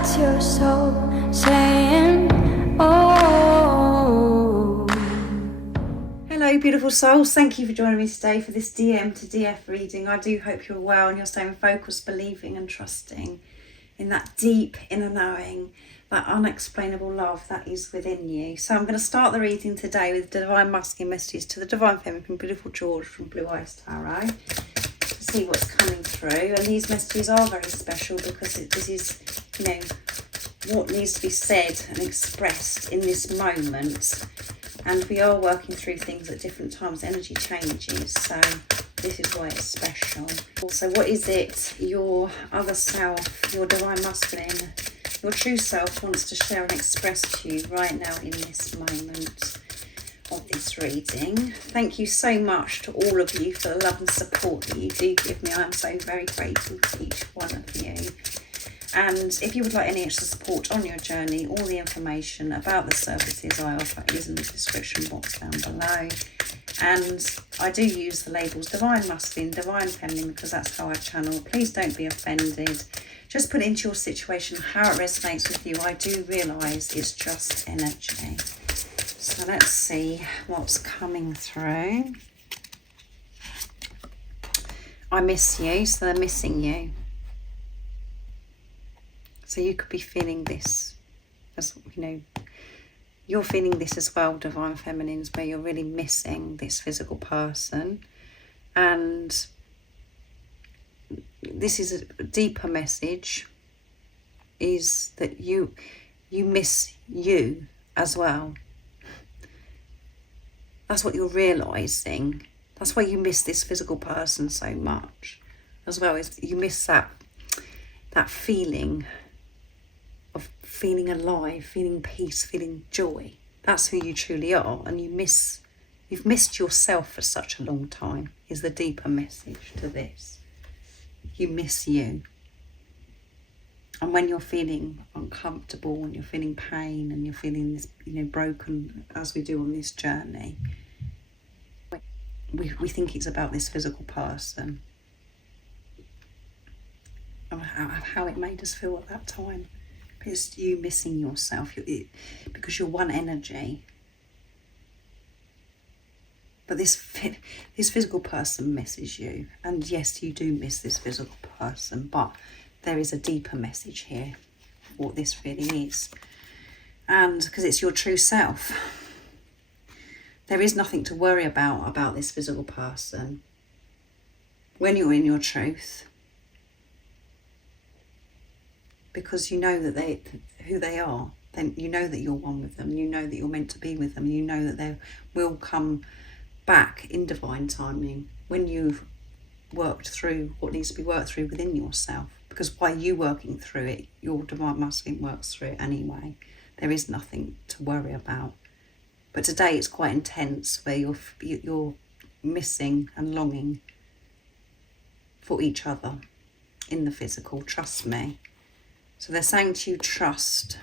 That's your soul saying, oh. Hello beautiful souls, thank you for joining me today for this DM to DF reading. I do hope you're well and you're staying focused, believing and trusting in that deep inner knowing, that unexplainable love that is within you. So I'm going to start the reading today with Divine Masculine Messages to the Divine Feminine from Beautiful George from Blue Eyes Tarot, to see what's coming through. And these messages are very special because this is, you know, what needs to be said and expressed in this moment. And we are working through things at different times. Energy changes, so this is why it's special. Also, what is it your other self, your divine masculine, your true self wants to share and express to you right now in this moment of this reading? Thank you so much to all of you for the love and support that you do give me. I am so very grateful to each one of you. And if you would like any extra support on your journey, all the information about the services I offer is in the description box down below. And I do use the labels Divine Masculine, Divine Feminine, because that's how I channel. Please don't be offended. Just put into your situation how it resonates with you. I do realise it's just energy. So let's see what's coming through. I miss you, so they're missing you. So you could be feeling this, as you know, you're feeling this as well, Divine Feminines, where you're really missing this physical person. And this is a deeper message, is that you miss you as well. That's what you're realising. That's why you miss this physical person so much as well, is you miss that feeling of feeling alive, feeling peace, feeling joy. That's who you truly are, and you've missed yourself for such a long time, is the deeper message to this. You miss you. And when you're feeling uncomfortable and you're feeling pain and you're feeling this, you know, broken, as we do on this journey, we think it's about this physical person and how it made us feel at that time. It's you missing yourself, because you're one energy. But this physical person misses you. And yes, you do miss this physical person, but there is a deeper message here, what this really is. And because it's your true self. There is nothing to worry about this physical person. When you're in your truth, because you know that who they are, then you know that you're one with them, you know that you're meant to be with them, you know that they will come back in divine timing when you've worked through what needs to be worked through within yourself. Because by you working through it, your divine masculine works through it anyway. There is nothing to worry about. But today it's quite intense, where you're missing and longing for each other in the physical. Trust me. So they're saying to you, trust.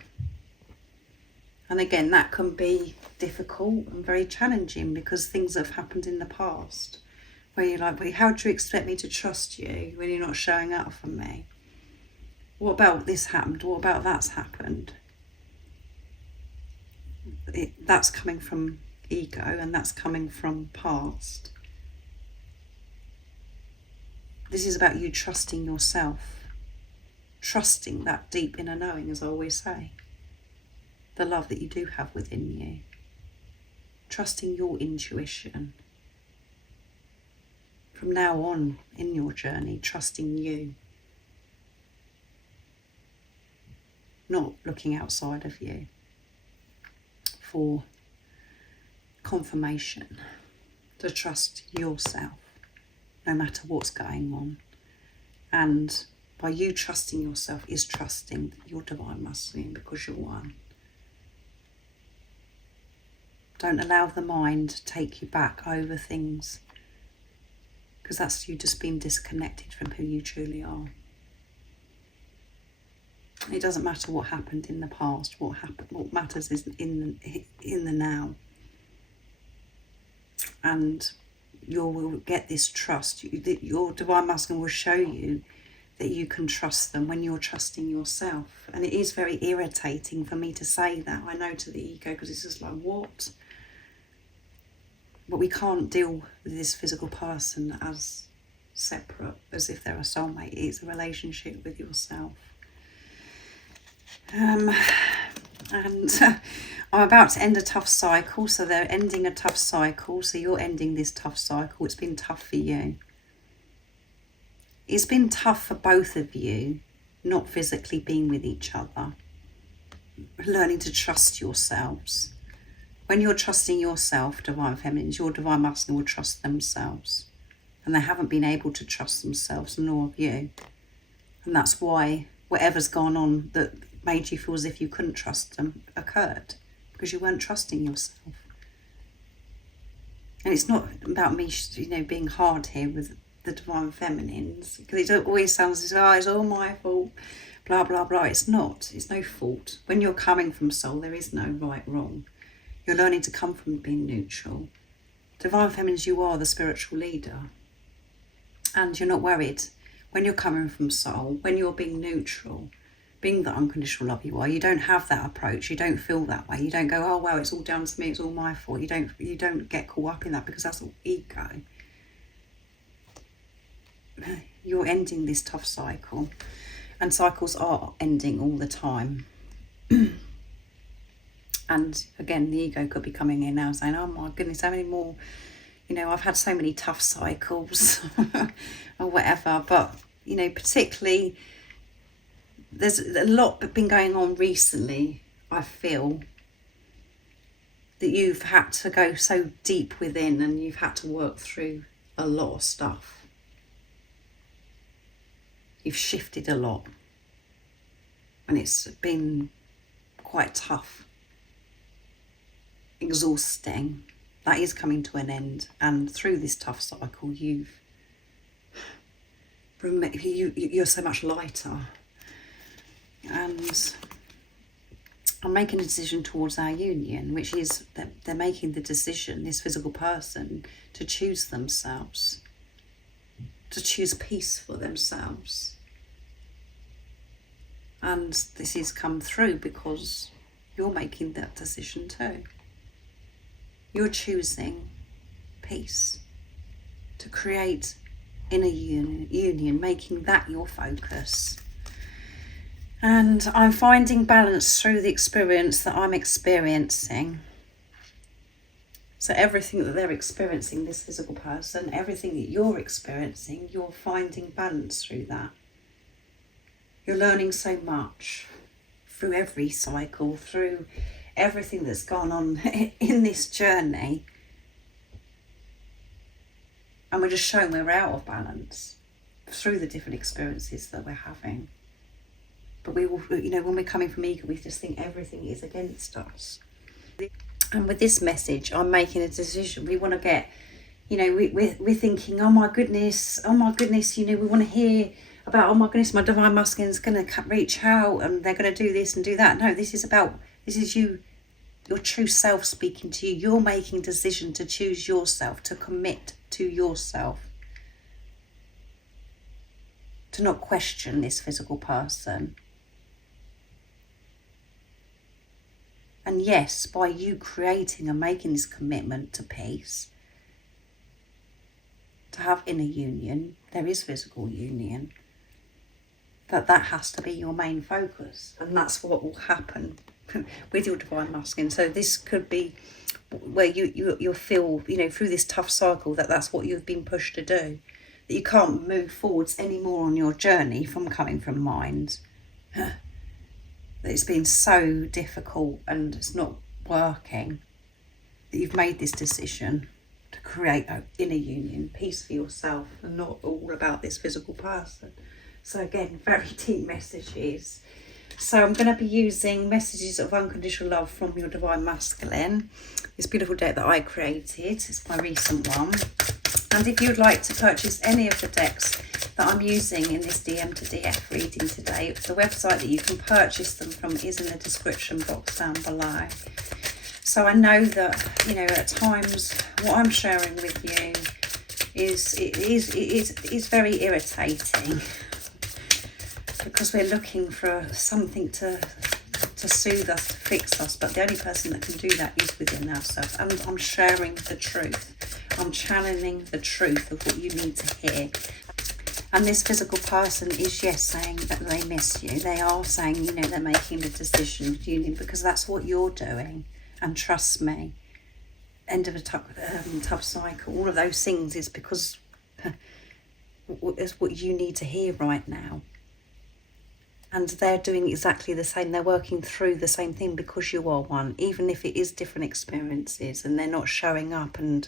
And again, that can be difficult and very challenging, because things have happened in the past where you're like, well, how do you expect me to trust you when you're not showing up for me? What about this happened? What about that's happened? That's coming from ego, and that's coming from past. This is about you trusting yourself. Trusting that deep inner knowing, as I always say. The love that you do have within you. Trusting your intuition. From now on in your journey, trusting you. Not looking outside of you for confirmation. To trust yourself, no matter what's going on. And by you trusting yourself is trusting your divine masculine, because you're one. Don't allow the mind to take you back over things, because that's you just being disconnected from who you truly are. It doesn't matter what happened in the past. What matters is in the now. And you will get this trust. Your divine masculine will show you that you can trust them when you're trusting yourself. And it is very irritating for me to say that, I know, to the ego, because it's just like, what? But we can't deal with this physical person as separate, as if they're a soulmate. It's a relationship with yourself. And I'm about to end a tough cycle, so they're ending a tough cycle, so you're ending this tough cycle. It's been tough for you. It's been tough for both of you, not physically being with each other, learning to trust yourselves. When you're trusting yourself, Divine Feminines, your Divine Masculine will trust themselves. And they haven't been able to trust themselves, nor have you. And that's why whatever's gone on that made you feel as if you couldn't trust them occurred, because you weren't trusting yourself. And it's not about me, being hard here with the Divine Feminines, because it always sounds as though, it's all my fault, blah, blah, blah. It's not. It's no fault. When you're coming from soul, there is no right, wrong. You're learning to come from being neutral. Divine Feminines, you are the spiritual leader. And you're not worried when you're coming from soul, when you're being neutral, being the unconditional love you are. You don't have that approach. You don't feel that way. You don't go, oh, well, it's all down to me. It's all my fault. You don't get caught up in that, because that's all ego. You're ending this tough cycle, and cycles are ending all the time. And again, the ego could be coming in now saying, oh my goodness, how many more, I've had so many tough cycles or whatever. But particularly, there's a lot been going on recently. I feel that you've had to go so deep within, and you've had to work through a lot of stuff. You've shifted a lot, and it's been quite tough, exhausting. That is coming to an end, and through this tough cycle, you're so much lighter. And I'm making a decision towards our union, which is that they're making the decision, this physical person, to choose themselves, to choose peace for themselves. And this has come through because you're making that decision too. You're choosing peace, to create inner union, making that your focus. And I'm finding balance through the experience that I'm experiencing. So everything that they're experiencing, this physical person, everything that you're experiencing, you're finding balance through that. You're learning so much through every cycle, through everything that's gone on in this journey. And we're just showing we're out of balance through the different experiences that we're having. But we will, when we're coming from ego, we just think everything is against us. And with this message, I'm making a decision. We want to get, we're thinking, oh my goodness, we want to hear about, oh my goodness, my Divine Masculine's going to reach out and they're going to do this and do that. No, this is you, your true self speaking to you. You're making a decision to choose yourself, to commit to yourself, to not question this physical person. And yes, by you creating and making this commitment to peace, to have inner union, there is physical union, but that has to be your main focus, and that's what will happen with your Divine Masculine. So this could be where you'll feel, through this tough cycle, that's what you've been pushed to do, that you can't move forwards anymore on your journey from coming from mind. That it's been so difficult and it's not working, that you've made this decision to create an inner union, peace for yourself, and not all about this physical person. So again, very deep messages. So I'm going to be using messages of unconditional love from your Divine Masculine, this beautiful deck that I created. It's my recent one. And if you'd like to purchase any of the decks that I'm using in this DM to DF reading today, the website that you can purchase them from is in the description box down below. So I know that, at times what I'm sharing with you is very irritating. because we're looking for something to soothe us, to fix us, but the only person that can do that is within ourselves. And I'm sharing the truth. I'm channeling the truth of what you need to hear. And this physical person is, yes, saying that they miss you. They are saying, you know, they're making the decision of union because that's what you're doing. And trust me, end of a tough cycle, all of those things is because it's what you need to hear right now. And they're doing exactly the same. They're working through the same thing because you are one, even if it is different experiences and they're not showing up and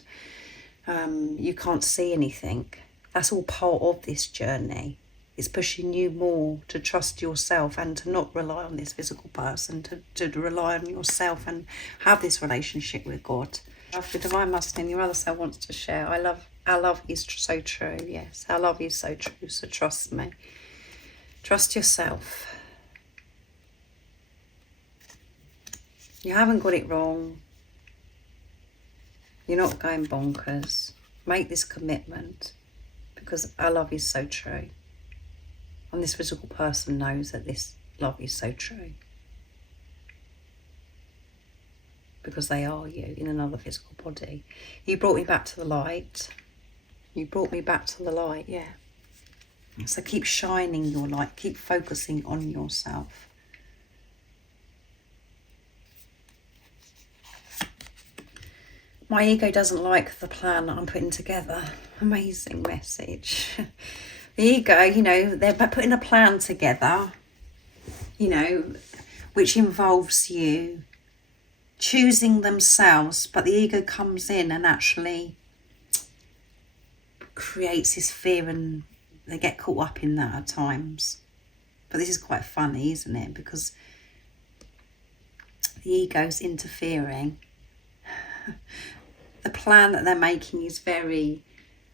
you can't see anything. That's all part of this journey. It's pushing you more to trust yourself and to not rely on this physical person, to rely on yourself and have this relationship with God. After Divine Masculine, your other self wants to share. Our love is so true, yes. Our love is so true, so trust me. Trust yourself. You haven't got it wrong. You're not going bonkers. Make this commitment because our love is so true. And this physical person knows that this love is so true. Because they are you in another physical body. You brought me back to the light. You brought me back to the light, yeah. So keep shining your light. Keep focusing on yourself. My ego doesn't like the plan that I'm putting together. Amazing message. The ego, you know, they're putting a plan together, you know, which involves you choosing themselves, but the ego comes in and actually creates this fear and they get caught up in that at times. But this is quite funny, isn't it? Because the ego's interfering. The plan that they're making is very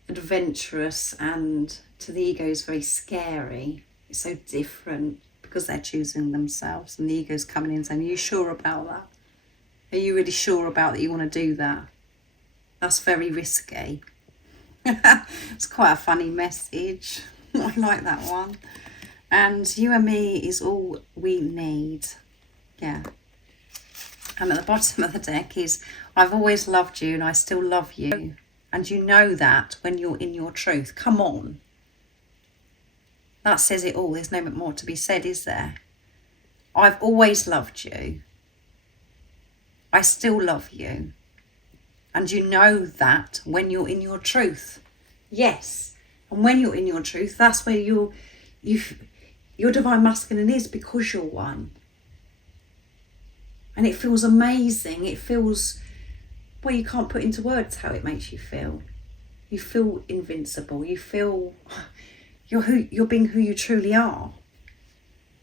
adventurous and to the ego is very scary. It's so different because they're choosing themselves and the ego's coming in saying, are you sure about that? Are you really sure about that you want to do that? That's very risky. It's quite a funny message. I like that one. And you and me is all we need. Yeah. And at the bottom of the deck is, I've always loved you and I still love you. And you know that when you're in your truth. Come on. That says it all. There's no more to be said, is there? I've always loved you. I still love you. And you know that when you're in your truth. Yes. And when you're in your truth, that's where your divine masculine is, because you're one. And it feels amazing. It feels, well, you can't put into words how it makes you feel. You feel invincible. You feel you're being who you truly are.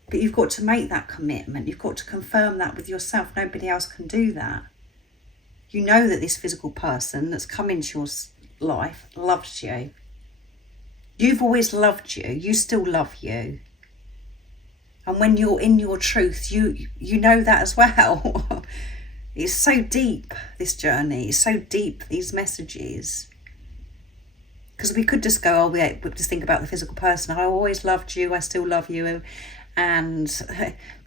But you've got to make that commitment. You've got to confirm that with yourself. Nobody else can do that. You know that this physical person that's come into your life loves you. You've always loved you. You still love you. And when you're in your truth, you know that as well. It's so deep, this journey. It's so deep, these messages. Because we could just go, oh, we just think about the physical person. I always loved you. I still love you. And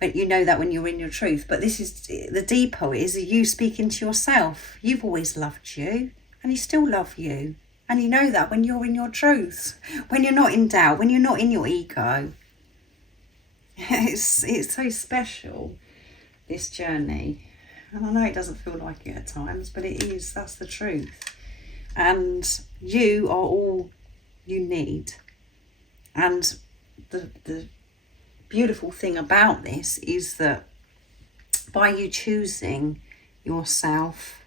you know that when you're in your truth. But this is, the deeper is you speaking to yourself. You've always loved you. And you still love you. And you know that when you're in your truth. When you're not in doubt. When you're not in your ego. It's so special, this journey. And I know it doesn't feel like it at times, but it is. That's the truth. And you are all you need. And the beautiful thing about this is that by you choosing yourself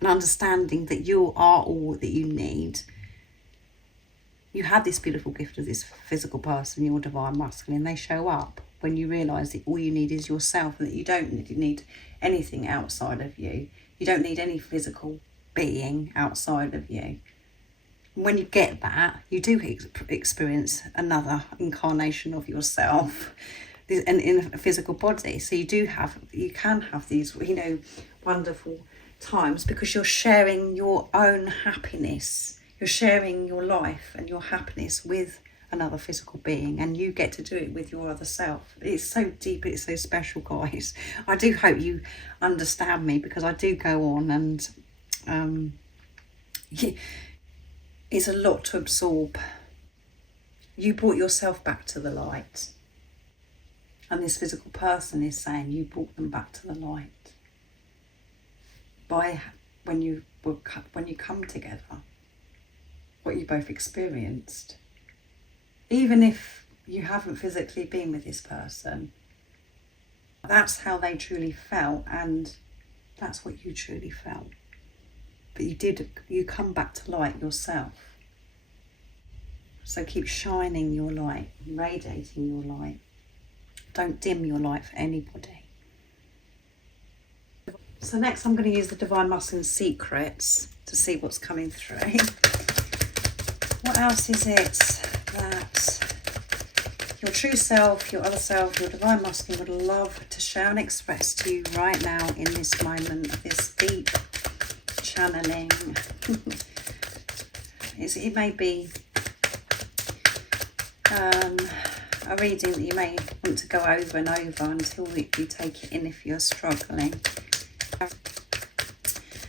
and understanding that you are all that you need, you have this beautiful gift of this physical person, your divine masculine. They show up when you realise that all you need is yourself and that you don't need anything outside of you. You don't need any physical being outside of you. When you get that, you do experience another incarnation of yourself and in a physical body. So you can have these, wonderful times because you're sharing your own happiness. You're sharing your life and your happiness with another physical being, and you get to do it with your other self. It's so deep, it's so special, guys. I do hope you understand me, because I do go on, and it's a lot to absorb. You brought yourself back to the light, and this physical person is saying you brought them back to the light by when you come together, what you both experienced. Even if you haven't physically been with this person, that's how they truly felt, and that's what you truly felt. But you come back to light yourself. So keep shining your light, radiating your light. Don't dim your light for anybody. So next I'm going to use the Divine Masculine Secrets to see what's coming through. What else is it that your true self, your other self, your Divine Masculine would love to share and express to you right now in this moment of this deep channeling? It may be a reading that you may want to go over and over until you take it in if you're struggling.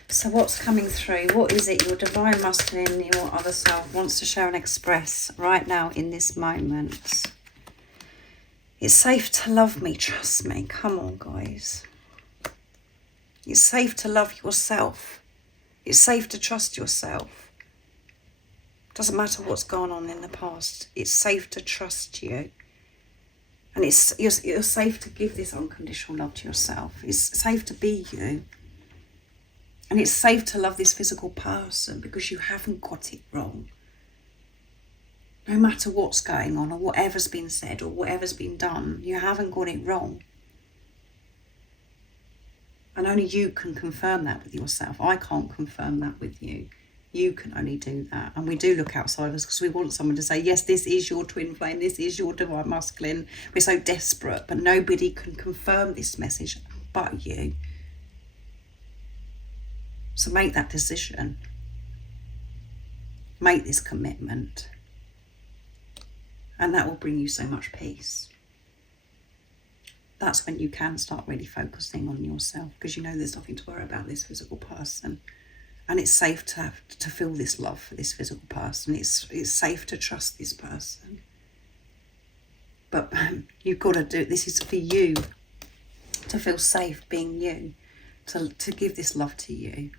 So what's coming through? What is it your Divine Masculine, your other self wants to share and express right now in this moment? It's safe to love me, trust me. Come on, guys. It's safe to love yourself. It's safe to trust yourself. Doesn't matter what's gone on in the past. It's safe to trust you. And you're safe to give this unconditional love to yourself. It's safe to be you. And it's safe to love this physical person because you haven't got it wrong. No matter what's going on or whatever's been said or whatever's been done, you haven't got it wrong. And only you can confirm that with yourself. I can't confirm that with you. You can only do that. And we do look outside of us because we want someone to say, yes, this is your twin flame, this is your Divine Masculine. We're so desperate, but nobody can confirm this message but you. So make that decision. Make this commitment. And that will bring you so much peace. That's when you can start really focusing on yourself, because you know there's nothing to worry about this physical person. And it's safe to feel this love for this physical person. It's safe to trust this person. But you've got to do, this is for you to feel safe being you, to give this love to you,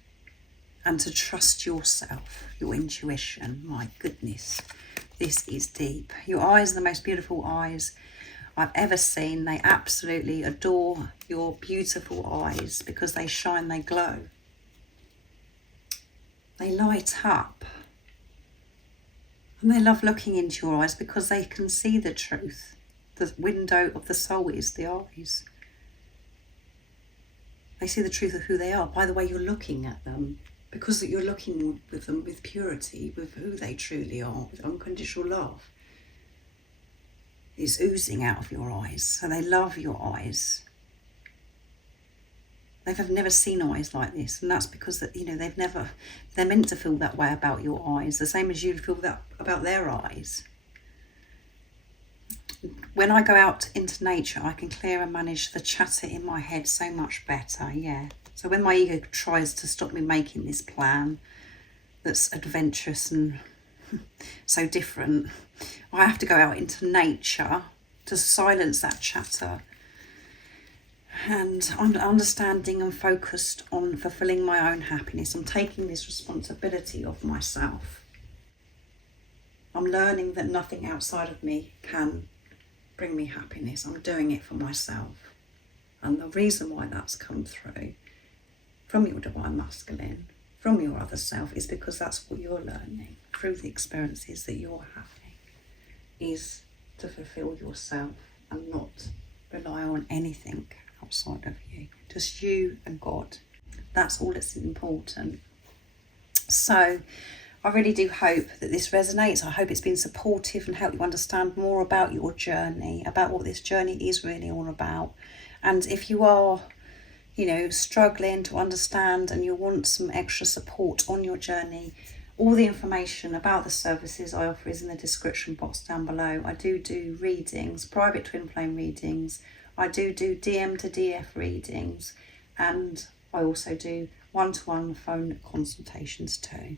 and to trust yourself, your intuition. My goodness, this is deep. Your eyes are the most beautiful eyes I've ever seen. They absolutely adore your beautiful eyes because they shine, they glow. They light up. And they love looking into your eyes because they can see the truth. The window of the soul is the eyes. They see the truth of who they are by the way you're looking at them, because you're looking with them with purity, with who they truly are, with unconditional love. It's oozing out of your eyes. So they love your eyes. They've never seen eyes like this, and that's because that they're meant to feel that way about your eyes, the same as you feel that about their eyes. When I go out into nature, I can clear and manage the chatter in my head so much better, yeah. So when my ego tries to stop me making this plan that's adventurous and so different, I have to go out into nature to silence that chatter. And I'm understanding and focused on fulfilling my own happiness. I'm taking this responsibility of myself. I'm learning that nothing outside of me can bring me happiness. I'm doing it for myself. And the reason why that's come through from your Divine Masculine, from your other self, is because that's what you're learning through the experiences that you're having, is to fulfill yourself and not rely on anything outside of you. Just you and God. That's all that's important. So I really do hope that this resonates. I hope it's been supportive and helped you understand more about your journey, about what this journey is really all about. And if you are, struggling to understand and you want some extra support on your journey, All the information about the services I offer is in the description box down below. I do readings, private twin flame readings. I do DM to DF readings, and I also do one-to-one phone consultations too.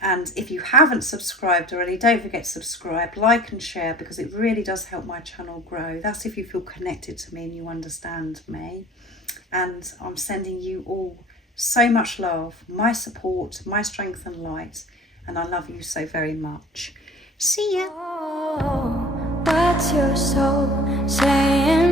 And if you haven't subscribed already, don't forget to subscribe, like and share, because it really does help my channel grow. That's if you feel connected to me and you understand me. And I'm sending you all so much love, my support, my strength and light. And I love you so very much. See ya. Oh, what's your soul saying?